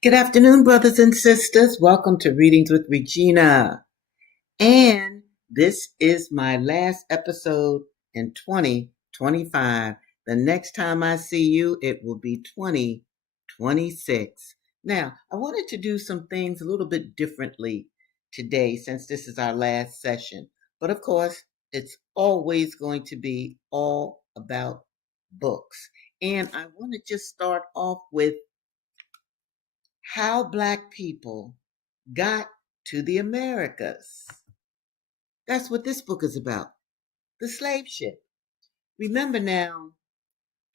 Good afternoon, brothers and sisters. Welcome to Readings with Regina. And this is my last episode in 2025. The next time I see you, it will be 2026. Now, I wanted to do some things a little bit differently today since this is our last session. But of course, it's always going to be all about books. And I want to just start off with how Black people got to the Americas. That's what this book is about. The slave ship. Remember now,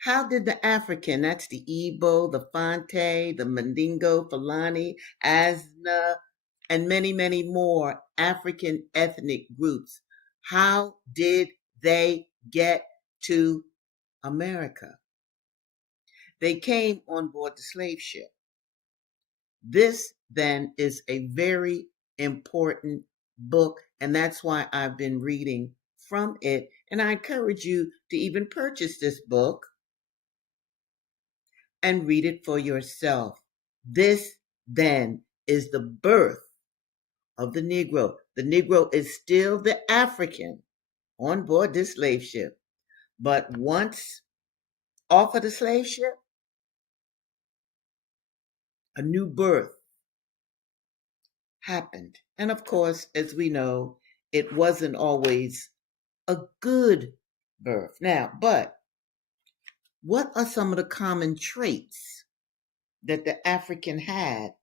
how did the African, that's the Igbo, the Fante, the Mandingo, Fulani, Asna, and many, many more African ethnic groups, how did they get to America? They came on board the slave ship. This then is a very important book, and that's why I've been reading from it. And I encourage you to even purchase this book and read it for yourself. This then is the birth of the Negro. The Negro is still the African on board this slave ship. But once off of the slave ship, a new birth happened. And of course, as we know, it wasn't always a good birth. Now, but what are some of the common traits that the African had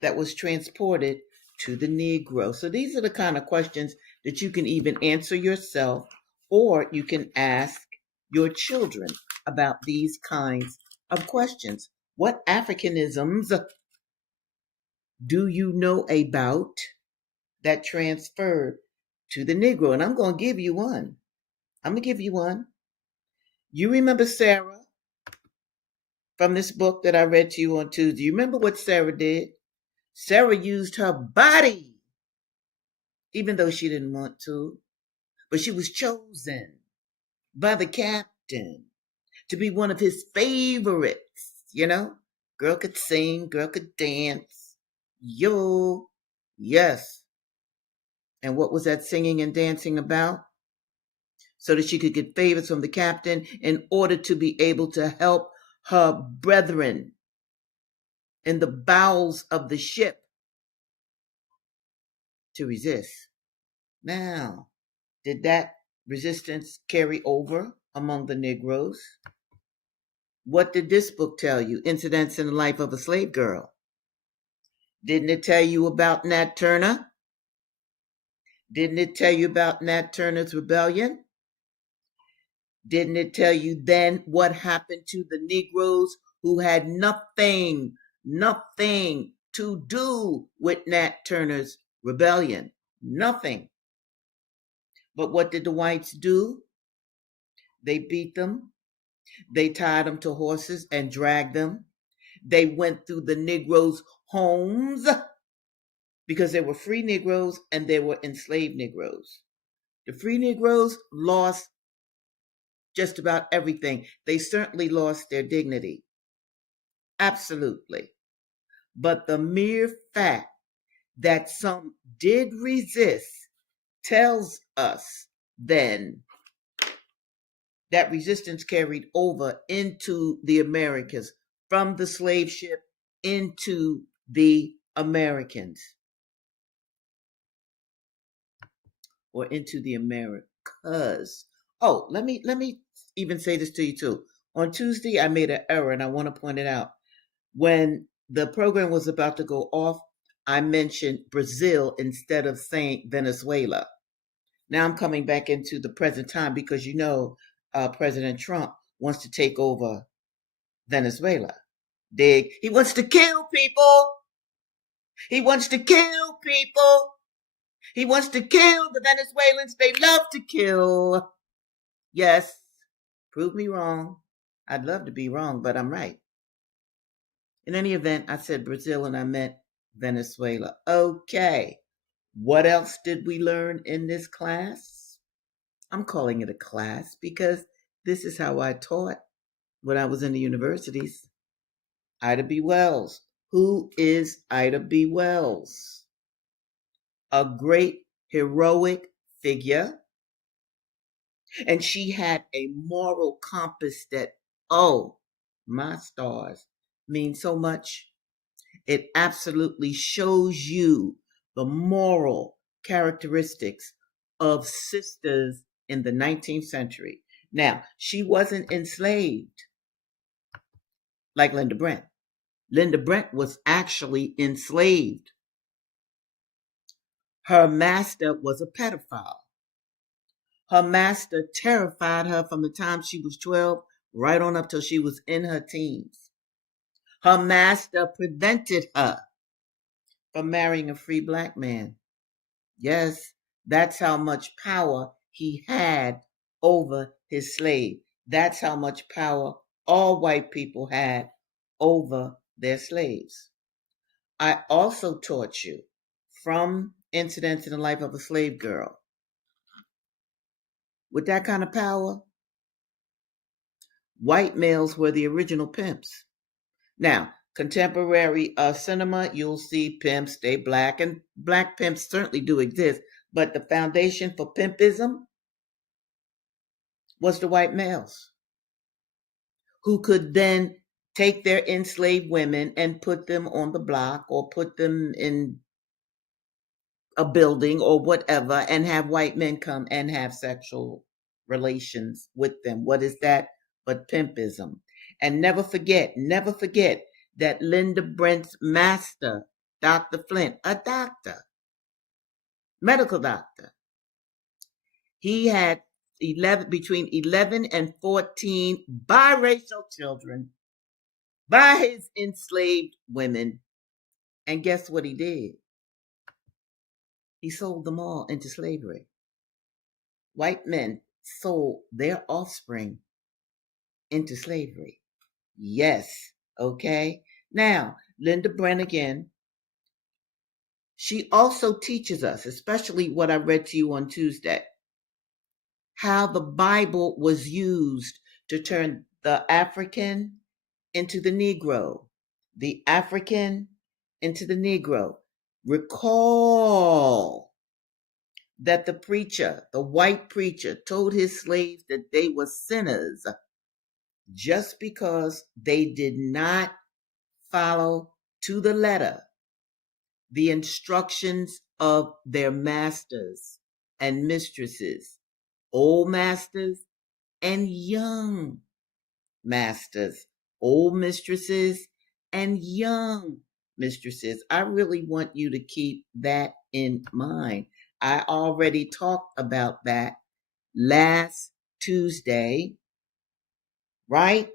that was transported to the Negro? So these are the kind of questions that you can even answer yourself, or you can ask your children about these kinds of questions. What Africanisms do you know about that transferred to the Negro? And I'm going to give you one. I'm going to give you one. You remember Sarah from this book that I read to you on Tuesday? You remember what Sarah did? Sarah used her body, even though she didn't want to, but she was chosen by the captain to be one of his favorites. Girl could sing, girl could dance. Yo, yes. And what was that singing and dancing about? So that she could get favors from the captain in order to be able to help her brethren in the bowels of the ship to resist. Now, did that resistance carry over among the Negroes? What did this book tell you? Incidents in the Life of a Slave Girl. Didn't it tell you about Nat Turner? Didn't it tell you about Nat Turner's rebellion? Didn't it tell you then what happened to the Negroes who had nothing to do with Nat Turner's rebellion? Nothing. But what did the whites do? They beat them. They tied them to horses and dragged them. They went through the Negroes' homes because there were free Negroes and there were enslaved Negroes. The free Negroes lost just about everything. They certainly lost their dignity. Absolutely. But the mere fact that some did resist tells us then that resistance carried over into the Americas, from the slave ship into the Americans, or into the Americas. Oh, let me even say this to you too. On Tuesday, I made an error, and I want to point it out. When the program was about to go off, I mentioned Brazil instead of saying Venezuela. Now I'm coming back into the present time because President Trump wants to take over Venezuela. Dig. He wants to kill people. He wants to kill people. He wants to kill the Venezuelans. They love to kill. Yes. Prove me wrong. I'd love to be wrong, but I'm right. In any event, I said Brazil and I meant Venezuela. Okay. What else did we learn in this class? I'm calling it a class because this is how I taught when I was in the universities. Ida B. Wells, Who is Ida B. Wells? A great heroic figure. And she had a moral compass that, oh, my stars, means so much. It absolutely shows you the moral characteristics of sisters in the 19th century. Now, she wasn't enslaved like Linda Brent. Linda Brent was actually enslaved. Her master was a pedophile. Her master terrified her from the time she was 12 right on up till she was in her teens. Her master prevented her from marrying a free black man. Yes, that's how much power he had over his slave. That's how much power all white people had over their slaves. I also taught you from Incidents in the Life of a Slave Girl. With that kind of power, white males were the original pimps. Now, contemporary cinema, you'll see pimps stay black, and black pimps certainly do exist, but the foundation for pimpism was the white males who could then take their enslaved women and put them on the block or put them in a building or whatever and have white men come and have sexual relations with them. What is that but pimpism? And never forget that Linda Brent's master, Dr. Flint, a doctor, medical doctor, he had between 11 and 14 biracial children by his enslaved women. And guess what he did? He sold them all into slavery. White men sold their offspring into slavery. Yes, okay? Now, Linda Brent again, she also teaches us, especially what I read to you on Tuesday, how the Bible was used to turn the African into the Negro, the African into the Negro. Recall that the preacher, the white preacher, told his slaves that they were sinners just because they did not follow to the letter the instructions of their masters and mistresses, old masters and young masters, old mistresses and young mistresses. I really want you to keep that in mind. I already talked about that last Tuesday, right?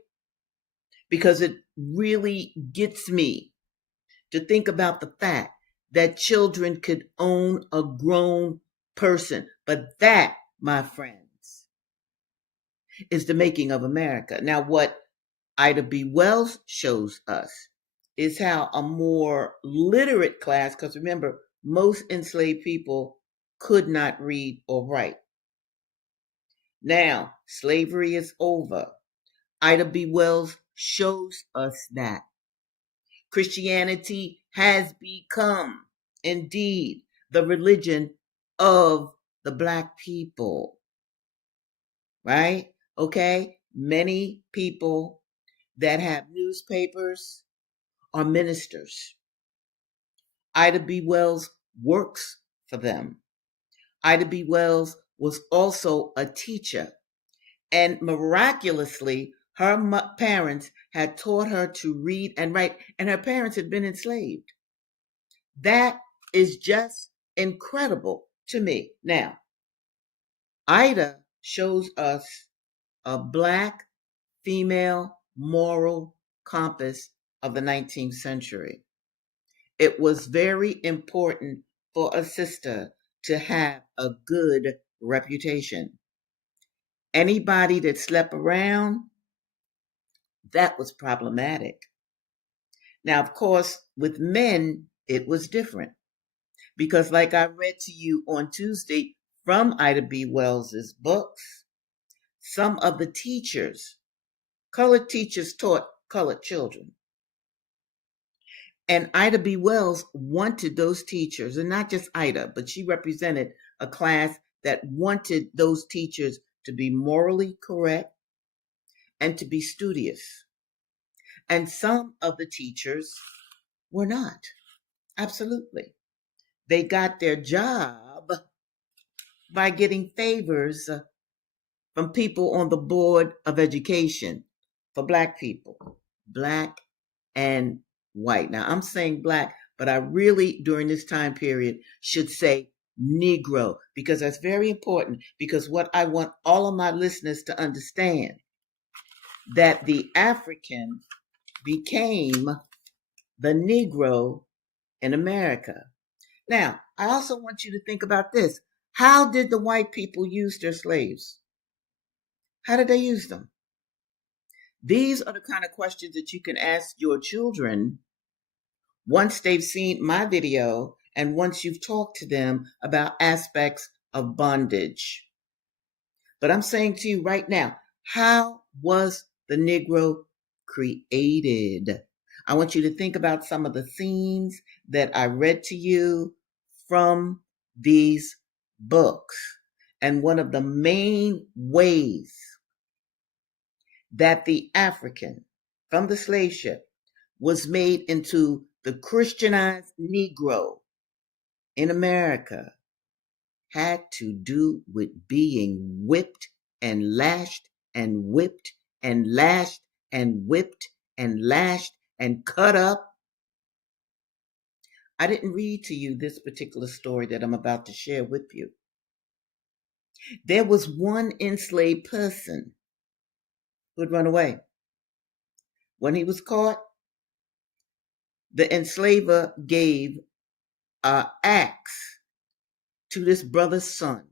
Because it really gets me to think about the fact that children could own a grown person. But that, my friends, is the making of America. Now, what Ida B. Wells shows us is how a more literate class, because remember, most enslaved people could not read or write. Now, slavery is over. Ida B. Wells shows us that. Christianity has become, indeed, the religion of the black people. Right? Okay? Many people that have newspapers are ministers. Ida B. Wells works for them. Ida B. Wells was also a teacher. And miraculously, her parents had taught her to read and write, and her parents had been enslaved. That is just incredible to me. Now, Ida shows us a black female moral compass of the 19th century. It was very important for a sister to have a good reputation. Anybody that slept around, that was problematic. Now, of course, with men, it was different. Because, like I read to you on Tuesday from Ida B. Wells's books, some of the teachers, colored teachers, taught colored children. And Ida B. Wells wanted those teachers, and not just Ida, but she represented a class that wanted those teachers to be morally correct and to be studious. And some of the teachers were not. Absolutely. They got their job by getting favors from people on the board of education for Black people, Black and white. Now, I'm saying Black, but I really, during this time period, should say Negro, because that's very important. Because what I want all of my listeners to understand, that the African became the Negro in America. Now, I also want you to think about this. How did the white people use their slaves? How did they use them? These are the kind of questions that you can ask your children once they've seen my video and once you've talked to them about aspects of bondage. But I'm saying to you right now, how was the Negro created? I want you to think about some of the scenes that I read to you from these books. And one of the main ways that the African from the slave ship was made into the Christianized Negro in America had to do with being whipped and lashed and whipped and lashed and whipped and lashed and cut up. I didn't read to you this particular story that I'm about to share with you. There was one enslaved person who had run away. When he was caught, the enslaver gave an axe to this brother's son.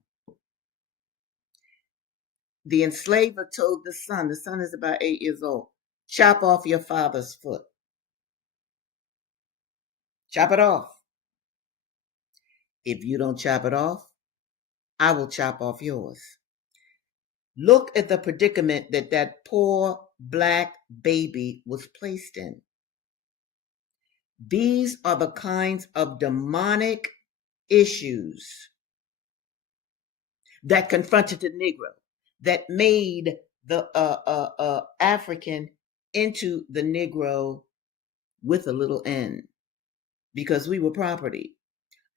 The enslaver told the son is about 8 years old, chop off your father's foot. Chop it off. If you don't chop it off, I will chop off yours. Look at the predicament that that poor Black baby was placed in. These are the kinds of demonic issues that confronted the Negro, that made the African into the Negro with a little n, because we were property.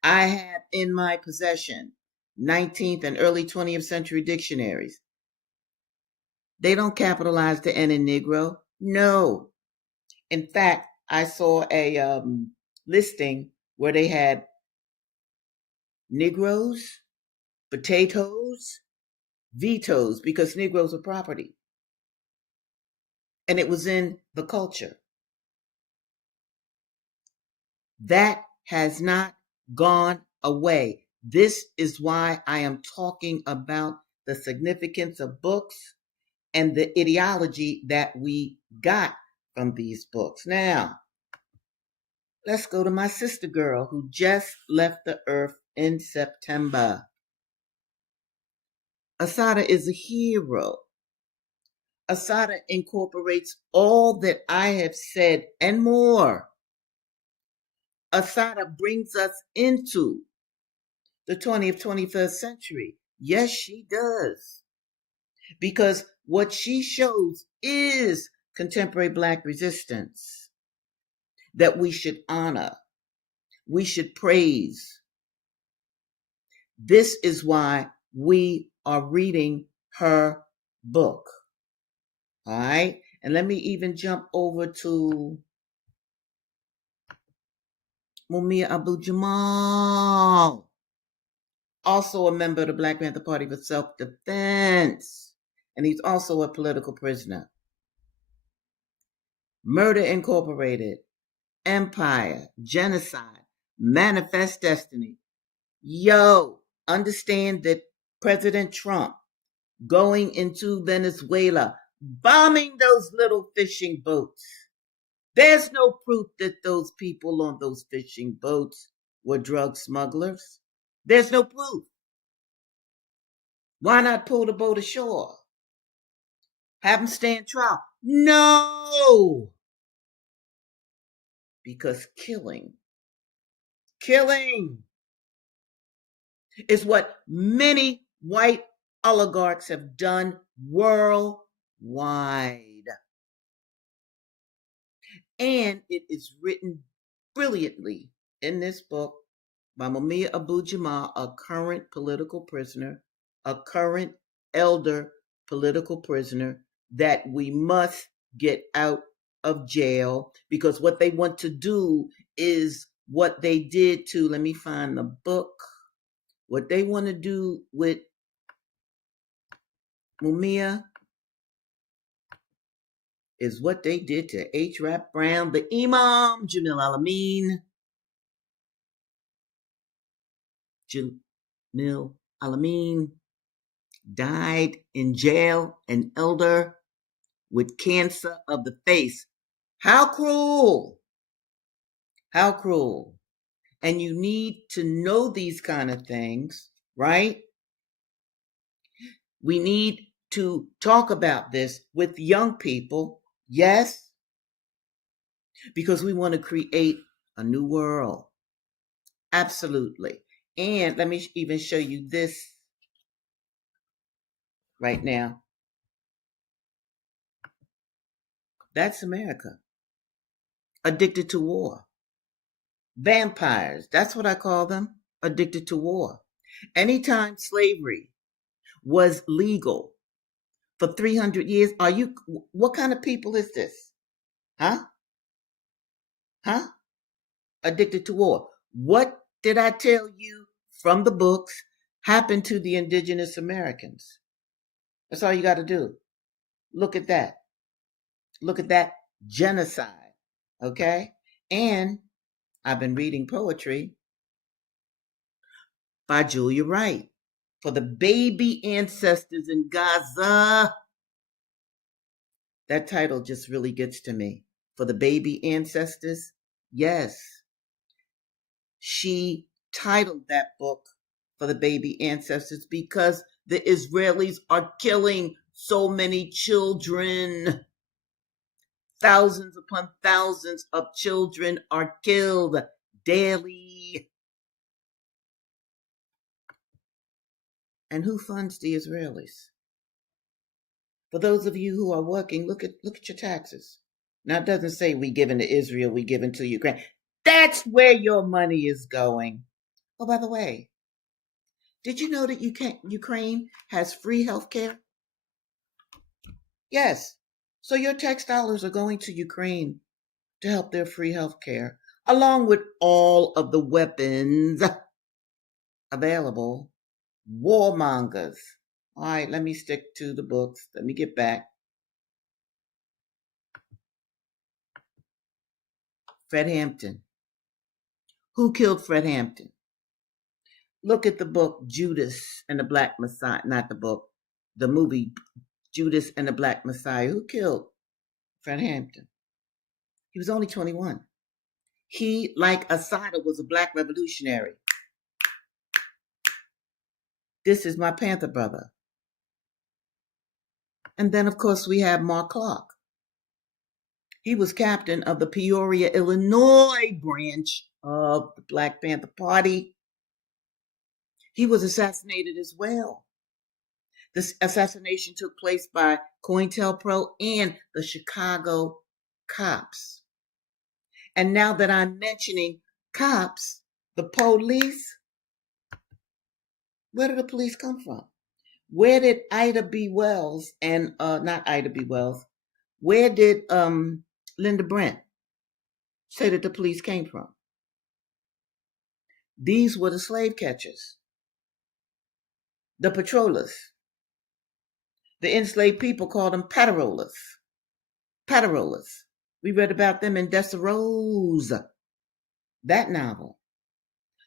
I have in my possession 19th and early 20th century dictionaries. They don't capitalize the N in Negro. No. In fact, I saw a listing where they had Negroes, potatoes, vetoes, because Negroes are property. And it was in the culture. That has not gone away. This is why I am talking about the significance of books and the ideology that we got from these books. Now, let's go to my sister girl who just left the earth in September. Asada is a hero. Asada incorporates all that I have said and more. Asada brings us into the 20th, 21st century. Yes, she does. Because what she shows is contemporary Black resistance that we should honor, we should praise. This is why we are reading her book. All right? And let me even jump over to Mumia Abu-Jamal, also a member of the Black Panther Party for Self-Defense. And he's also a political prisoner. Murder Incorporated, Empire, Genocide, Manifest Destiny. Yo, understand that President Trump going into Venezuela, bombing those little fishing boats. There's no proof that those people on those fishing boats were drug smugglers. There's no proof. Why not pull the boat ashore? Have them stand trial? No! because killing is what many white oligarchs have done worldwide. And it is written brilliantly in this book by Mumia Abu-Jamal, a current political prisoner, a current elder political prisoner that we must get out of jail, because what they want to do is what they did to, let me find the book, what they want to do with Mumia is what they did to H. Rap Brown, the Imam, Jamil Alameen. Jamil Alameen died in jail, an elder with cancer of the face. How cruel! How cruel. And you need to know these kind of things, right? We need to talk about this with young people, yes, because we want to create a new world. Absolutely. And let me even show you this right now. That's America. Addicted to war. Vampires, that's what I call them. Addicted to war. Anytime slavery was legal for 300 years, what kind of people is this? Huh? Huh? Addicted to war. What did I tell you from the books happened to the indigenous Americans? That's all you got to do. Look at that. Look at that genocide. Okay? And I've been reading poetry by Julia Wright for the baby ancestors in Gaza. That title just really gets to me. For the baby ancestors. Yes. She titled that book for the baby ancestors because the Israelis are killing so many children. Thousands upon thousands of children are killed daily. And who funds the Israelis? For those of you who are working, look at your taxes. Now it doesn't say we give to Israel, we give to Ukraine. That's where your money is going. Oh, by the way, did you know that Ukraine has free health care? Yes. So your tax dollars are going to Ukraine to help their free health care, along with all of the weapons available. Warmongers. All right, let me stick to the books. Let me get back. Fred Hampton. Who killed Fred Hampton? Look at the book Judas and the Black Messiah. Not the book, the movie Judas and the Black Messiah. Who killed Fred Hampton? He was only 21. He, like Asada, was a black revolutionary. This is my Panther brother. And then, of course, we have Mark Clark. He was captain of the Peoria, Illinois branch of the Black Panther Party. He was assassinated as well. This assassination took place by COINTELPRO and the Chicago cops. And now that I'm mentioning cops, the police, where did the police come from? Where did Ida B. Wells and not Ida B. Wells? Where did Linda Brent say that the police came from? These were the slave catchers, the patrollers. The enslaved people called them paterollers. Paterollers. We read about them in Dessarosa, that novel.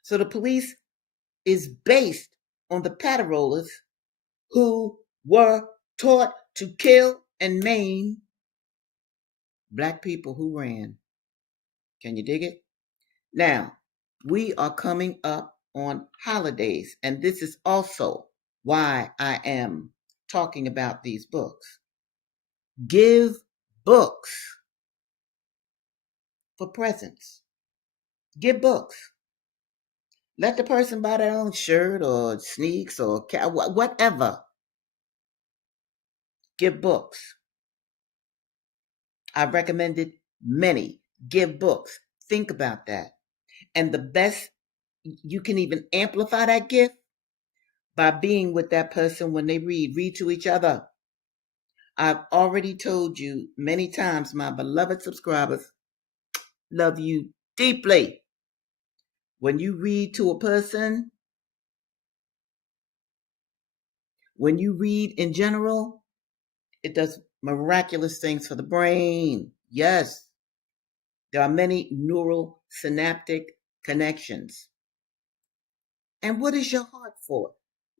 So the police is based on the paterollers who were taught to kill and maim black people who ran. Can you dig it? Now, we are coming up on holidays, and this is also why I am talking about these books. Give books. for presents. Give books. Let the person buy their own shirt or sneaks or whatever. Give books. I've recommended many. Give books. Think about that. And the best, you can even amplify that gift by being with that person when they read. Read to each other. I've already told you many times, my beloved subscribers, love you deeply. When you read to a person, when you read in general, it does miraculous things for the brain. Yes, there are many neural synaptic connections. And what is your heart for?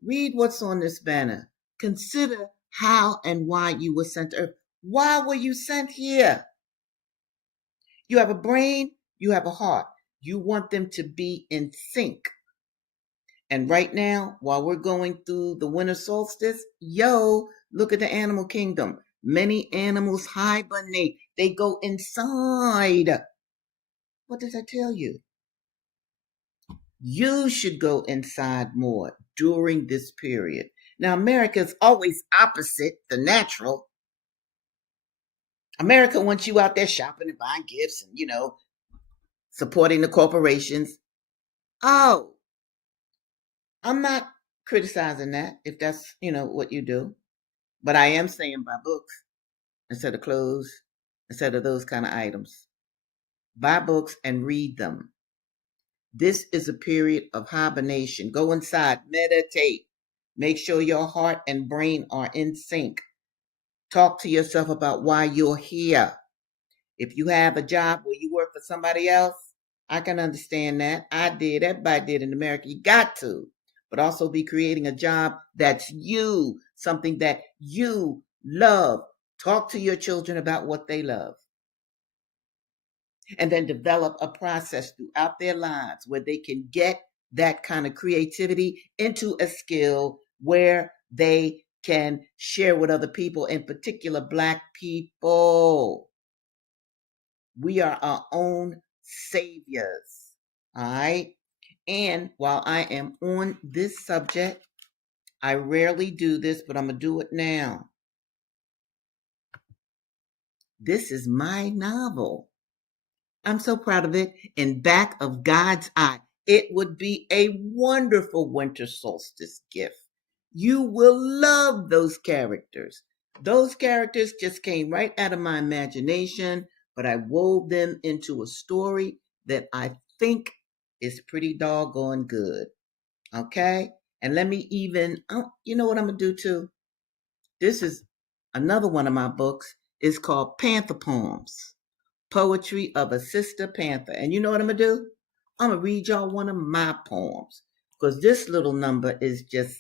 Read what's on this banner. Consider how and why you were sent to earth. Why were you sent here? You have a brain, you have a heart. You want them to be in sync. And right now, while we're going through the winter solstice, look at the animal kingdom. Many animals hibernate. They go inside. What did I tell you? You should go inside more during this period. Now, America is always opposite the natural. America wants you out there shopping and buying gifts and, supporting the corporations. Oh, I'm not criticizing that if that's, what you do. But I am saying buy books instead of clothes, instead of those kind of items. Buy books and read them. This is a period of hibernation. Go inside, meditate. Make sure your heart and brain are in sync. Talk to yourself about why you're here. If you have a job where you work for somebody else, I can understand that. I did. Everybody did in America. You got to. But also be creating a job that's you, something that you love. Talk to your children about what they love. And then develop a process throughout their lives where they can get that kind of creativity into a skill where they can share with other people, in particular Black people. We are our own saviors. All right. And while I am on this subject, I rarely do this, but I'm going to do it now. This is my novel. I'm so proud of it. In Back of God's Eye. It would be a wonderful winter solstice gift. You will love those characters. Those characters just came right out of my imagination, but I wove them into a story that I think is pretty doggone good. Okay? And let me even, you know what I'm going to do too? This is another one of my books. It's called Panther Poems. Poetry of a Sister Panther. And you know what I'm going to do? I'm going to read y'all one of my poems because this little number is just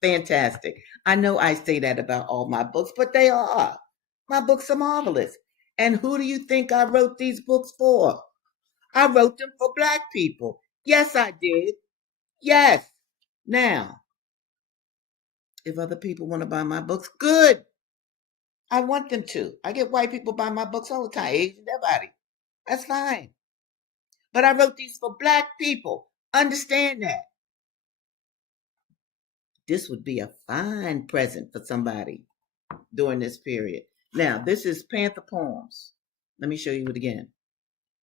fantastic. I know I say that about all my books, but they are. My books are marvelous. And who do you think I wrote these books for? I wrote them for Black people. Yes, I did. Yes. Now, if other people want to buy my books, good. I want them to. I get white people buy my books all the time, Asian, everybody. That's fine. But I wrote these for Black people. Understand that. This would be a fine present for somebody during this period. Now, this is Panther Poems. Let me show you it again.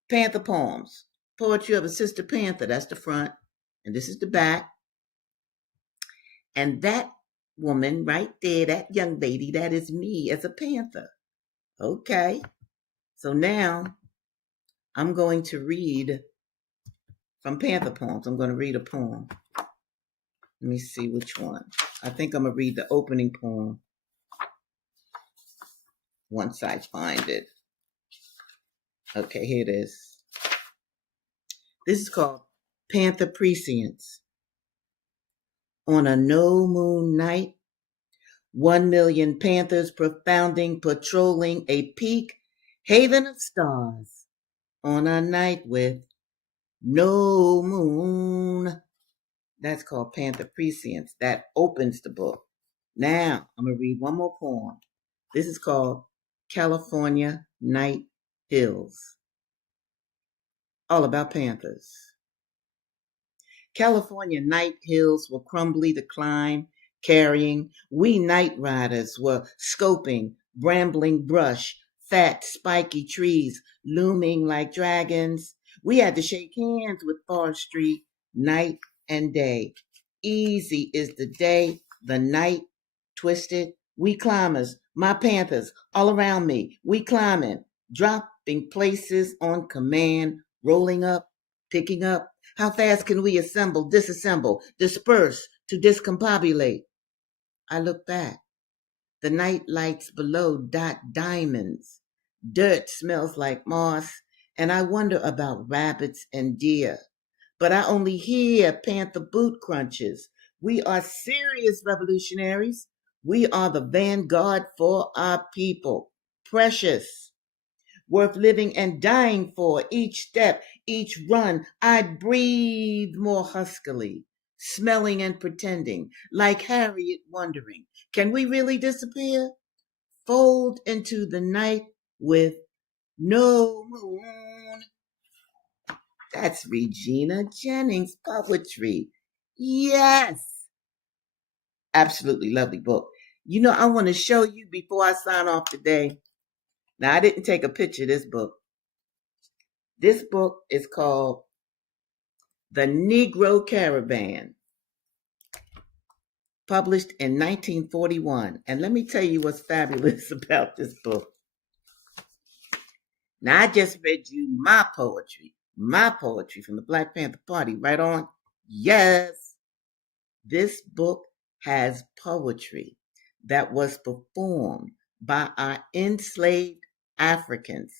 Panther Poems. Poetry of a Sister Panther. That's the front. And this is the back. And that woman right there, that young lady, that is me as a panther. Okay. So now I'm going to read from Panther Poems. I'm going to read a poem. Let me see which one. I think I'm going to read the opening poem once I find it. Okay, here it is. This is called Panther Prescience. On a no moon night, 1,000,000 panthers profounding, patrolling a peak haven of stars on a night with no moon. That's called Panther Prescience. That opens the book. Now, I'm going to read one more poem. This is called California Night Hills. All about Panthers. California night hills were crumbly to climb, carrying. We night riders were scoping brambling brush, fat, spiky trees looming like dragons. We had to shake hands with forestry night and day. Easy is the day, the night twisted. We climbers, my panthers, all around me. We climbing, dropping places on command, rolling up, picking up. How fast can we assemble, disassemble, disperse to discombobulate? I look back. The night lights below dot diamonds. Dirt smells like moss, and I wonder about rabbits and deer. But I only hear panther boot crunches. We are serious revolutionaries. We are the vanguard for our people. Precious, worth living and dying for. Each step, each run, I breathe more huskily, smelling and pretending, like Harriet wondering, can we really disappear? Fold into the night with no moon. That's Regina Jennings' poetry. Yes. Absolutely lovely book. You know, I want to show you before I sign off today. Now, I didn't take a picture of this book. This book is called The Negro Caravan, published in 1941. And let me tell you what's fabulous about this book. Now, I just read you my poetry from the Black Panther Party, right on? Yes. This book has poetry that was performed by our enslaved Africans,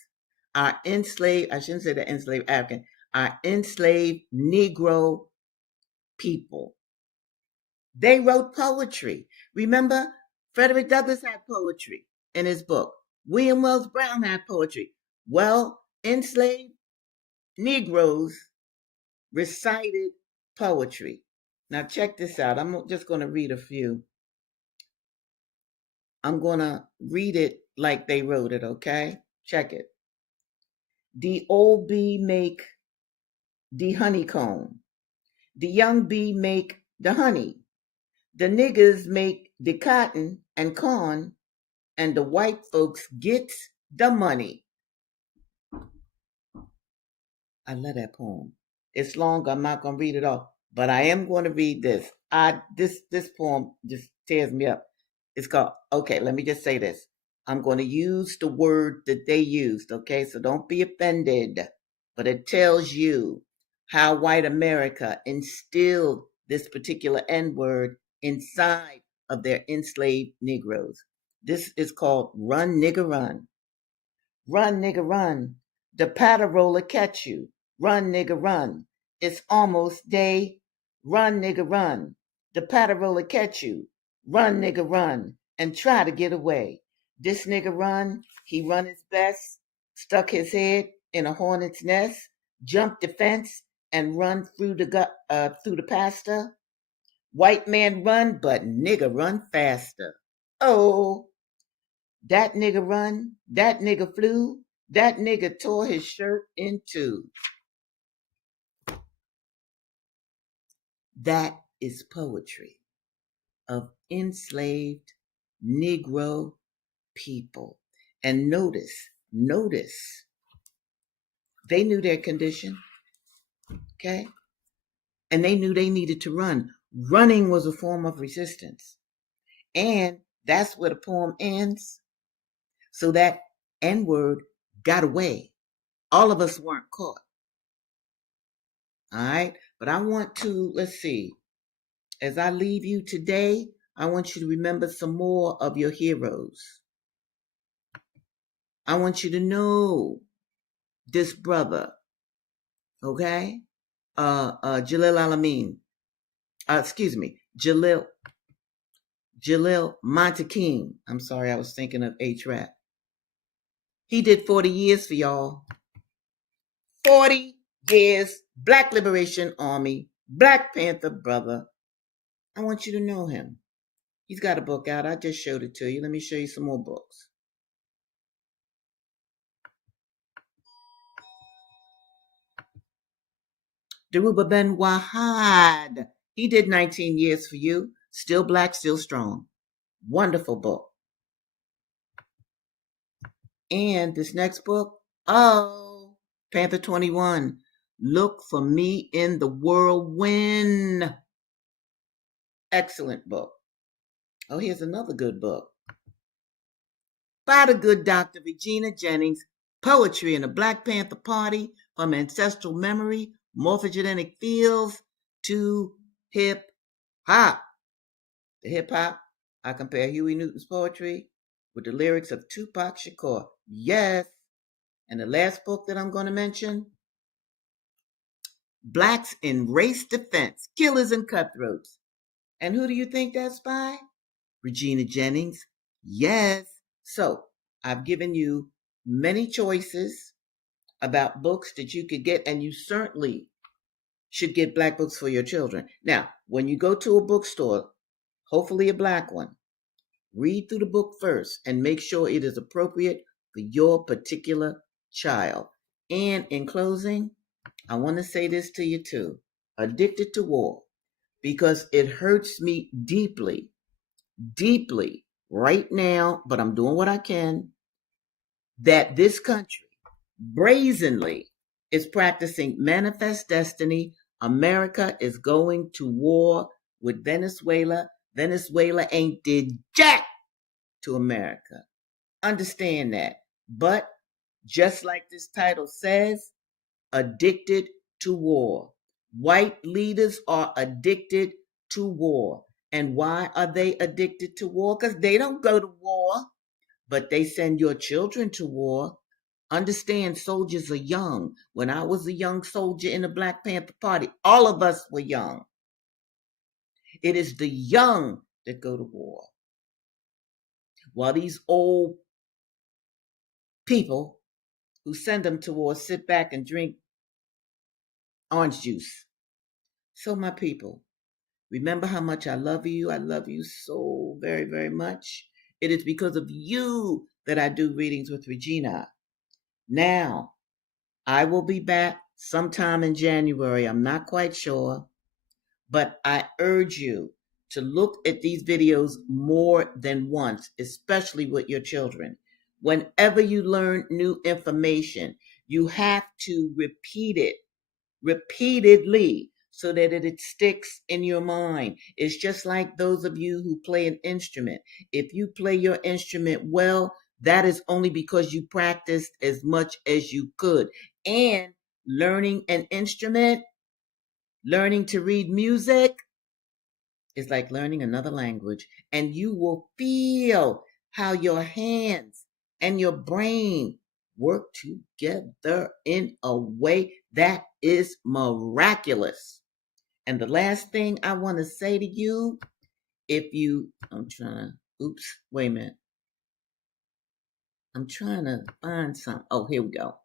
our enslaved, I shouldn't say the enslaved African, our enslaved Negro people. They wrote poetry. Remember, Frederick Douglass had poetry in his book. William Wells Brown had poetry. Well, enslaved Negroes recited poetry. Now, check this out. I'm just going to read a few. I'm going to read it like they wrote it, okay? Check it. The old bee make the honeycomb. The young bee make the honey. The niggers make the cotton and corn, and the white folks gets the money. I love that poem. It's long. I'm not going to read it all, but I am going to read this. This poem just tears me up. It's called. Okay, let me just say this. I'm going to use the word that they used. Okay, so don't be offended, but it tells you how white America instilled this particular N word inside of their enslaved Negroes. This is called "Run, Nigga, Run." Run, nigga, run. The patter roller catch you. Run, nigga, run. It's almost day. Run, nigga, run. The patter roller catch you. Run, nigga, run. And try to get away. This nigga run. He run his best. Stuck his head in a hornet's nest. Jumped the fence and run through the pasture. White man run, but nigga run faster. Oh, that nigga run, that nigga flew, that nigga tore his shirt in two. That is poetry of enslaved Negro people. And notice, they knew their condition, okay? And they knew they needed to run. Running was a form of resistance. And that's where the poem ends. So that N word got away. All of us weren't caught. All right. But I want to, let's see, as I leave you today, I want you to remember some more of your heroes. I want you to know this brother, okay? Jalil Alameen. Excuse me, Jalil Monteking. I'm sorry, I was thinking of H-Rap. He did 40 years for y'all. 40 years, Black Liberation Army, Black Panther brother. I want you to know him. He's got a book out. I just showed it to you. Let me show you some more books. Daruba Ben Wahad. He did 19 years for you. Still black, still strong. Wonderful book. And this next book, oh, Panther 21. Look for me in the whirlwind. Excellent book. Oh, here's another good book. By the good Dr. Regina Jennings, Poetry in the Black Panther Party, from ancestral memory, morphogenetic fields to hip hop. The hip hop, I compare Huey Newton's poetry with the lyrics of Tupac Shakur. Yes. And the last book that I'm going to mention, Blacks in Race Defense, Killers and Cutthroats. And who do you think that's by? Regina Jennings. Yes. So I've given you many choices about books that you could get, and you certainly should get black books for your children. Now, when you go to a bookstore, hopefully a black one, read through the book first and make sure it is appropriate for your particular child. And in closing, I want to say this to you too. Addicted to War, because it hurts me deeply, deeply right now, but I'm doing what I can, that this country brazenly is practicing manifest destiny. America is going to war with Venezuela. Venezuela ain't did jack to America. Understand that. But just like this title says, addicted to war. White leaders are addicted to war. And why are they addicted to war? Because they don't go to war, but they send your children to war. Understand, soldiers are young. When I was a young soldier in the Black Panther Party, all of us were young. It is the young that go to war. While these old people who send them to war sit back and drink orange juice. So, my people, remember how much I love you. I love you so very, very much. It is because of you that I do readings with Regina. Now, I will be back sometime in January. I'm not quite sure, but I urge you to look at these videos more than once, especially with your children. Whenever you learn new information, you have to repeat it repeatedly so that it sticks in your mind. It's just like those of you who play an instrument. If you play your instrument well, that is only because you practiced as much as you could. And learning an instrument, learning to read music, is like learning another language. And you will feel how your hands and your brain work together in a way that is miraculous. And the last thing I want to say to you, wait a minute. I'm trying to find some. Oh, here we go.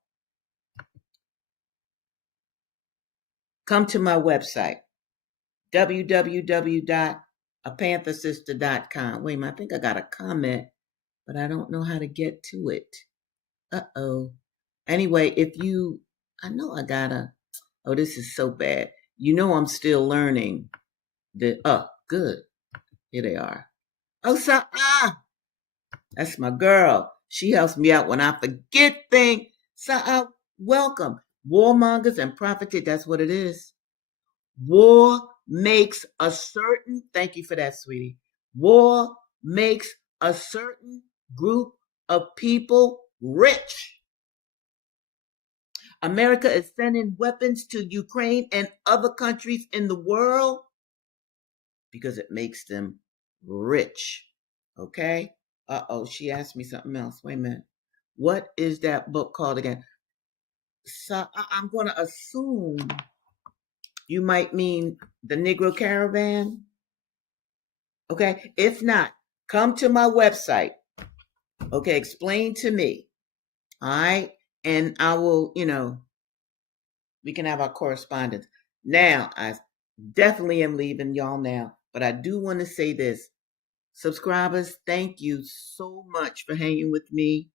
Come to my website, www.apanthersister.com. Wait a minute, I think I got a comment, but I don't know how to get to it. Uh-oh. Anyway, this is so bad. You know I'm still learning. Good. Here they are. That's my girl. She helps me out when I forget things. Welcome. Warmongers and prophecy, that's what it is. War makes thank you for that, sweetie. War makes a certain group of people rich. America is sending weapons to Ukraine and other countries in the world because it makes them rich. Okay? She asked me something else. Wait a minute. What is that book called again? So I'm going to assume you might mean the Negro Caravan. Okay? If not, come to my website. Okay? Explain to me. All right? And I will, we can have our correspondence. Now, I definitely am leaving y'all now, but I do want to say this. Subscribers, thank you so much for hanging with me.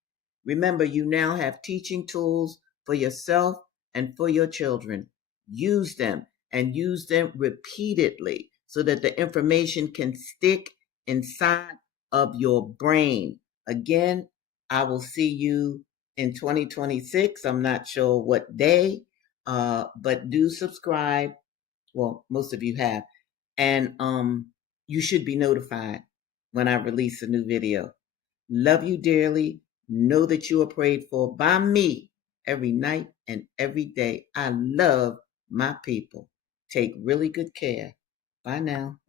Remember, you now have teaching tools for yourself and for your children. use them and use them repeatedly so that the information can stick inside of your brain. Again, I will see you in 2026. I'm not sure what day, but do subscribe. Well, most of you have. And you should be notified when I release a new video. Love you dearly. Know that you are prayed for by me every night and every day. I love my people. Take really good care. Bye now.